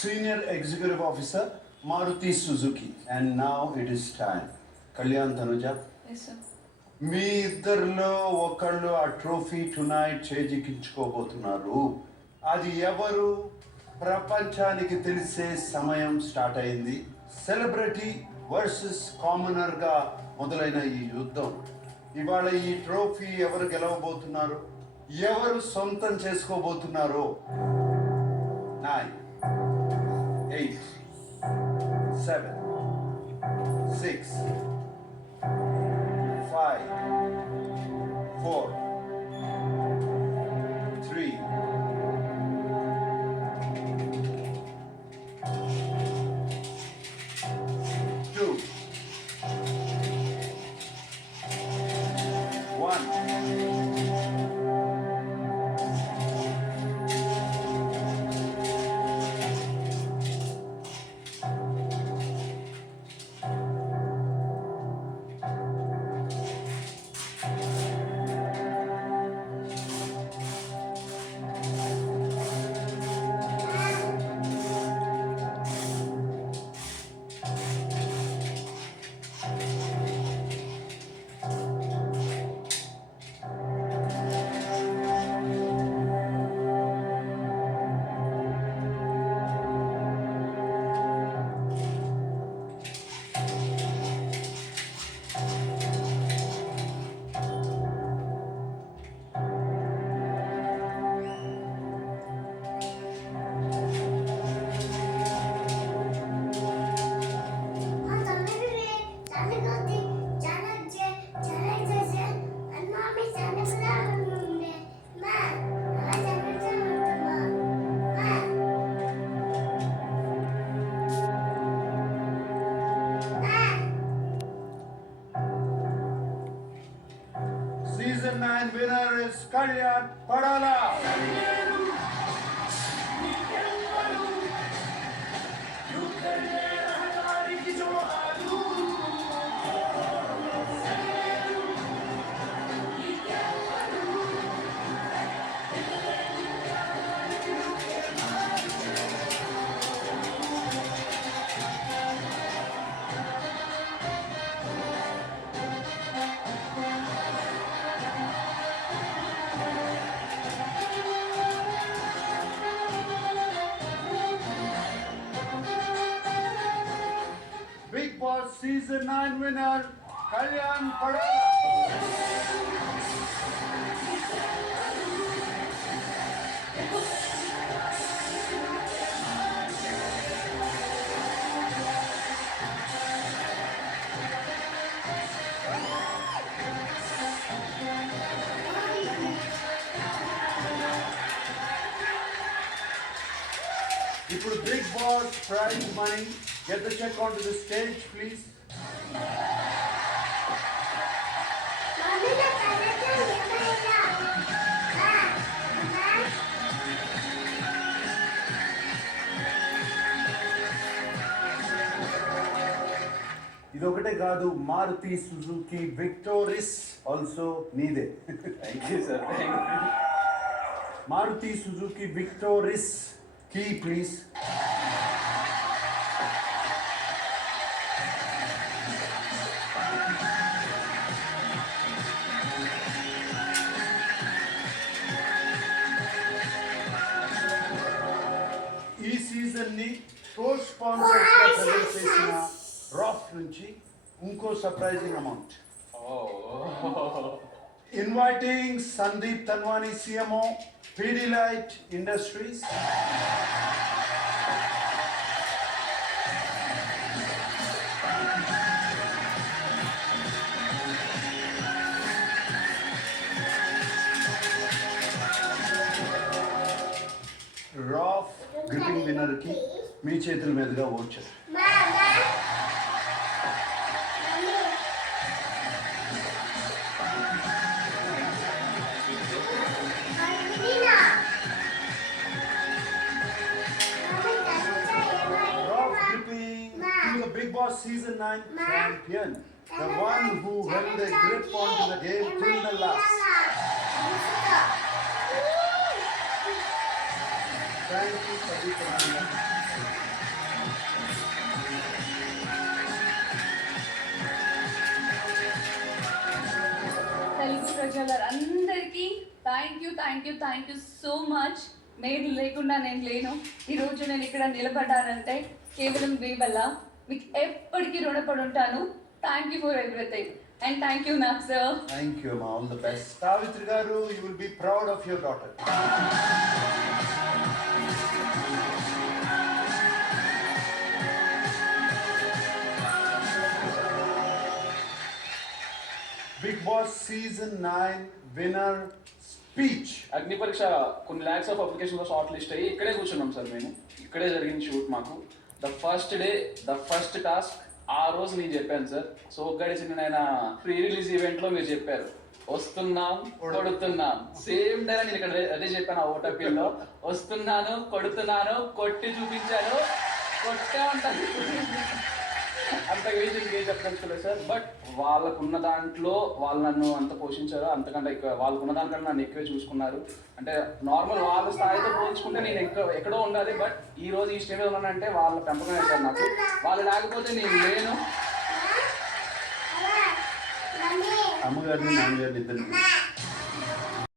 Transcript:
Senior Executive Officer, Maruti Suzuki. And now it is time. Kalyan Tanuja. Yes, sir. మీ ఇద్దరిలో ఒకళ్ళు ఆ trophy tonight చేజిక్కించుకోబోతున్నారు. అది ఎవరు ప్రపంచానికి తెలిసే సమయం స్టార్ట్ అయింది. సెలబ్రిటీ వర్సెస్ కామనర్గా మొదలైన ఈ యుద్ధం ఇవాళ ఈ ట్రోఫీ ఎవరు గెలవబోతున్నారు, ఎవరు సొంతం చేసుకోబోతున్నారో 9, 8, 7, 6, 5, 4, 3, 2, 1. Season 9 winner is Kalyan Padala. Big Boss Season 9 winner, Kalyan Padala. ఇప్పుడు Big Boss prize money. Get the check onto the stage, please. ఇదొకటే కాదు, మారుతి సుజుకి విక్టోరిస్ ఆల్సో నీదే. Thank you, sir. Thank you. Maruti Suzuki Victoris key please. ఈ season ని co sponsors గా present చేసిన Roff నుంచి ఇంకో surprising amount. Oh. Inviting Sandeep Tanwani, CMO, Pidilite Industries. Roff gripping winner కి మీ చేతుల మీదుగా వచ్చారు. Big Boss Season 9 champion, the one who held the grip onto the game till the last. Thank you, Sandeep. గారు అందరికీ thank you so much. మీరు లేకుండా నేను లేను. ఈరోజు నేను ఇక్కడ నిలబడ్డానంటే కేవలం మీ వల్ల. మీకు ఎప్పటికీ రుణపడి ఉంటాను. Thank you for everything and thank you Nag sir. Thank you అమ్మా, all the best. Savitri garu, you will be proud of your daughter. Big boss season 9 winner speech. Agni Pariksha కొన్ని ల్యాక్స్ ఆఫ్ అప్లికేషన్లో షార్ట్ లిస్ట్ అయ్యి ఇక్కడే కూర్చున్నాం సార్ మేము. ఇక్కడే జరిగింది షూట్ మాకు. The first day the first task ఆ రోజు నేను చెప్పాను సార్. సో గడిచిన ఆయన ప్రీ రిలీజ్ ఈవెంట్లో మీరు చెప్పారు వస్తున్నాం కొడుతున్నాం. సేమ్ డే నేను ఇక్కడ అదే చెప్పాను ఆ ఓటపీల్లో. వస్తున్నాను కొడుతున్నాను, కొట్టి చూపించాను, కొట్టే ఉంటాను. అంత వేసి ఇంకేం చెప్పదలుచుకోలేదు సార్. బట్ వాళ్ళకున్న దాంట్లో వాళ్ళు నన్ను అంత పోషించారు. అంతకంటే ఎక్కువ వాళ్ళకున్న దానికంటే నన్ను ఎక్కువే చూసుకున్నారు. అంటే నార్మల్ వాళ్ళ స్థాయితో పోల్చుకుంటే నేను ఎక్కడో ఉండాలి. బట్ ఈ రోజు ఈ స్టేజ్లో ఉన్నానంటే వాళ్ళ పెంపకమే సార్ నాకు. వాళ్ళు లేకపోతే నేను లేను. అమ్మగారిని నాన్నగారిని ఇద్దరు